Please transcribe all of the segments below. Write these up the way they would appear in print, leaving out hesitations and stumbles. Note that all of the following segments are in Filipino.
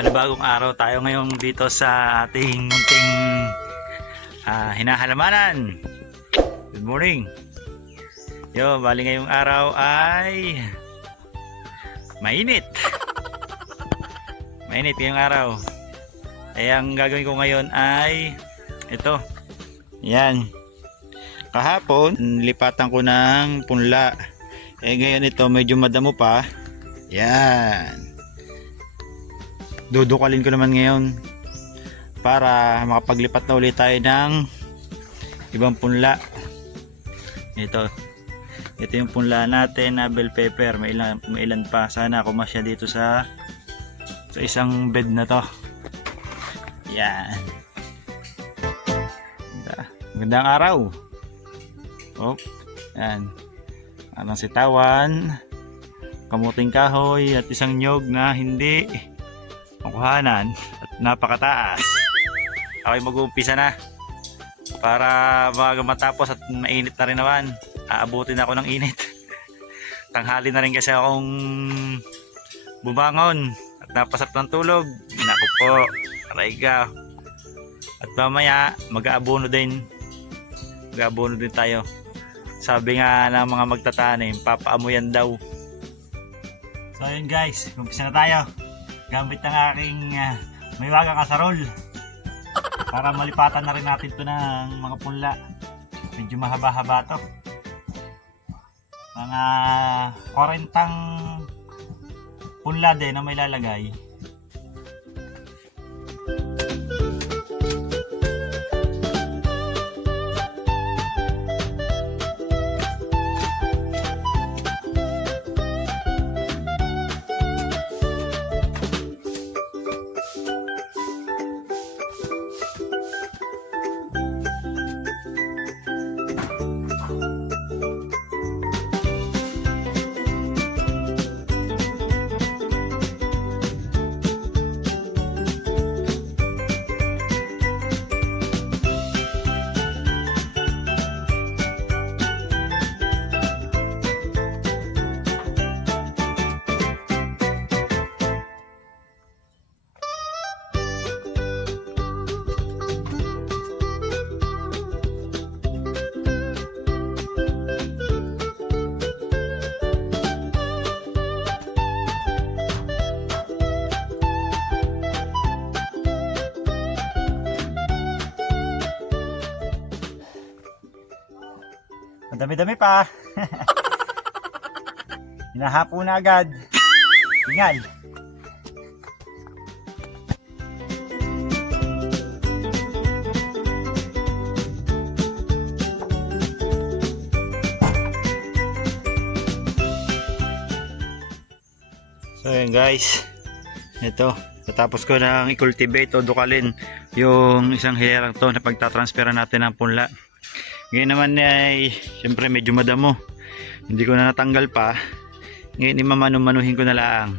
Panibagong araw tayo ngayon dito sa ating munting hinahalamanan. Good morning. Bali ngayong araw ay mainit. Mainit ngayong araw. Ang gagawin ko ngayon ay ito. Yan. Kahapon, lipatan ko ng punla. Ngayon ito medyo madamo pa. Yan. Dudukalin ko naman ngayon para makapaglipat na ulit tayo ng ibang punla. Ito yung punla natin na bell pepper. May ilan pa. Sana kumasya dito sa isang bed na to. Yan. Magandang araw. Yan. Anong sitawan, kamuting kahoy at isang nyog na hindi makuhanan at napakataas. Ako'y mag-uumpisa na para bago matapos at mainit na rin naman. Aabutin ako ng init. Tanghali na rin kasi akong bumangon at napasap ng tulog. Naku po, aray ka. At mamaya mag-aabono din. Mag-aabono din tayo. Sabi nga ng mga magtatanim, papaamuyan daw. So ayun guys, umpisa na tayo. Gamit ng aking maywagang kasarol para malipatan na rin natin ito ng mga punla. Medyo mahaba-haba to. Mga 40 punla din na may lalagay. Madami-dami pa. Hinahapo na agad. Tingnan. So yun guys. Ito. Tapos ko nang i-cultivate o dukalin yung isang hilerang to na pagtatransfera natin ng punla. Ngayon naman ay siyempre medyo madamo. Hindi ko na natanggal pa. Ngayon imamanu-manuhin ko na lang.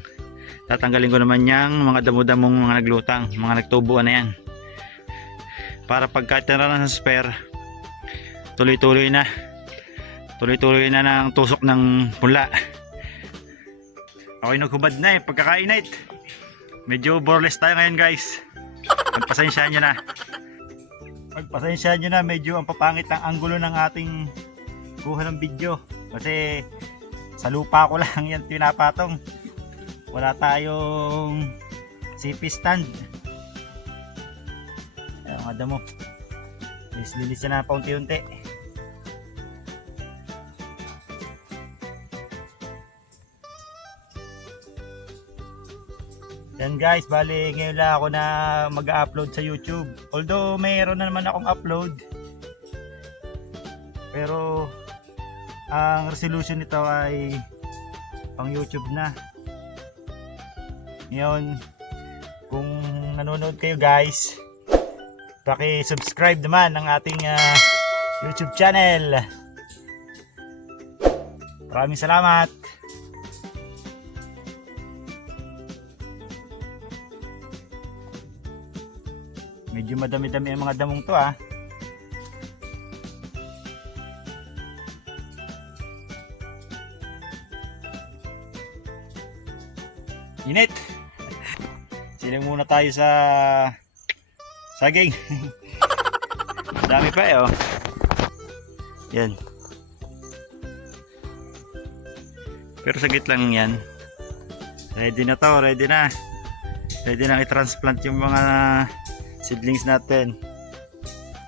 Tatanggalin ko naman yung mga damo-damong mga naglutang, mga nagtubuan na yan. Para pagka tira na sa spare, tuloy-tuloy na. Tuloy-tuloy na ng tusok ng punla. Ako'y naghubad na pagkakainit. Medyo boreless tayo ngayon guys. Pagpasensyaan nyo na. Pagpasensyaan nyo na, medyo ang papangit ang anggulo ng ating kuha ng video. Kasi sa lupa ko lang yan pinapatong. Wala tayong CP stand. Ayan mga damo. Lilis na paunti-unti. Yan guys, bali ngayon lang ako na mag-upload sa YouTube. Although mayroon na naman akong upload. Pero ang resolution nito ay pang YouTube na. Ngayon, kung nanonood kayo guys, paki-subscribe naman ng ating YouTube channel. Maraming salamat. Medyo madami-dami ang mga damong to Init. Silang muna tayo sa saging. Dami pa eh, oh. Yan. Pero sagit lang yan. Ready na to, ready na. Ready na i-transplant yung mga seedlings natin.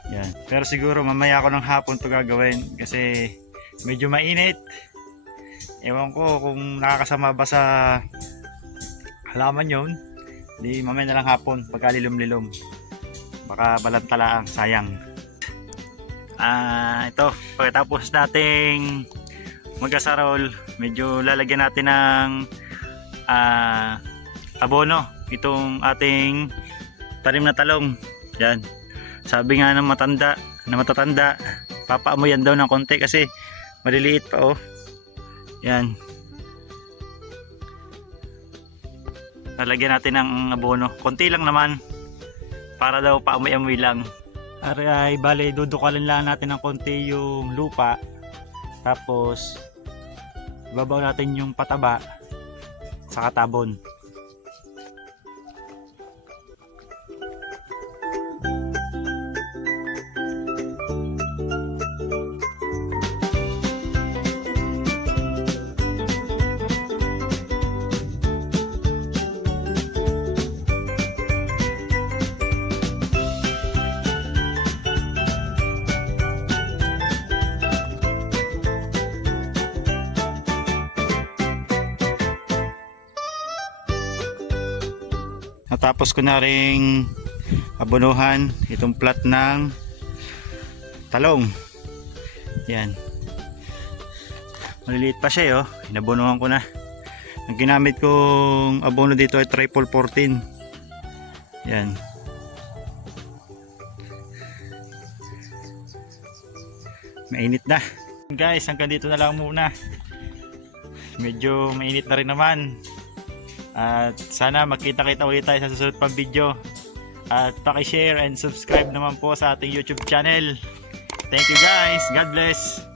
Yan. Pero siguro mamaya ako ng hapon to gagawin kasi medyo mainit. Ewan ko kung nakakasama ba sa halaman yun. Di mamaya na lang hapon pagka lilom-lilom. Baka balantalaang, sayang. Ito, pagkatapos nating mag-asarol, medyo lalagyan natin ng abono itong ating tanim na talong. Yan. Sabi nga ng matatanda, papaamoyan daw ng konti kasi maliliit pa, oh. Yan. Lalagyan natin ng abono. Konti lang naman para daw paamoy-amoy lang. Ay, bale, dudukalin lang natin ng konti yung lupa. Tapos, ibabaw natin yung pataba sa katabon. Natapos ko na ring abonuhan itong plat ng talong. Yan. Maliliit pa siya, oh. Inabonuhan ko na. Ang ginamit kong abono dito ay triple 14. Yan. Mainit na. Guys, hanggang dito na lang muna. Medyo mainit na rin naman. At sana magkita-kita ulit tayo sa susunod pang video. At paki-share and subscribe naman po sa ating YouTube channel. Thank you guys. God bless.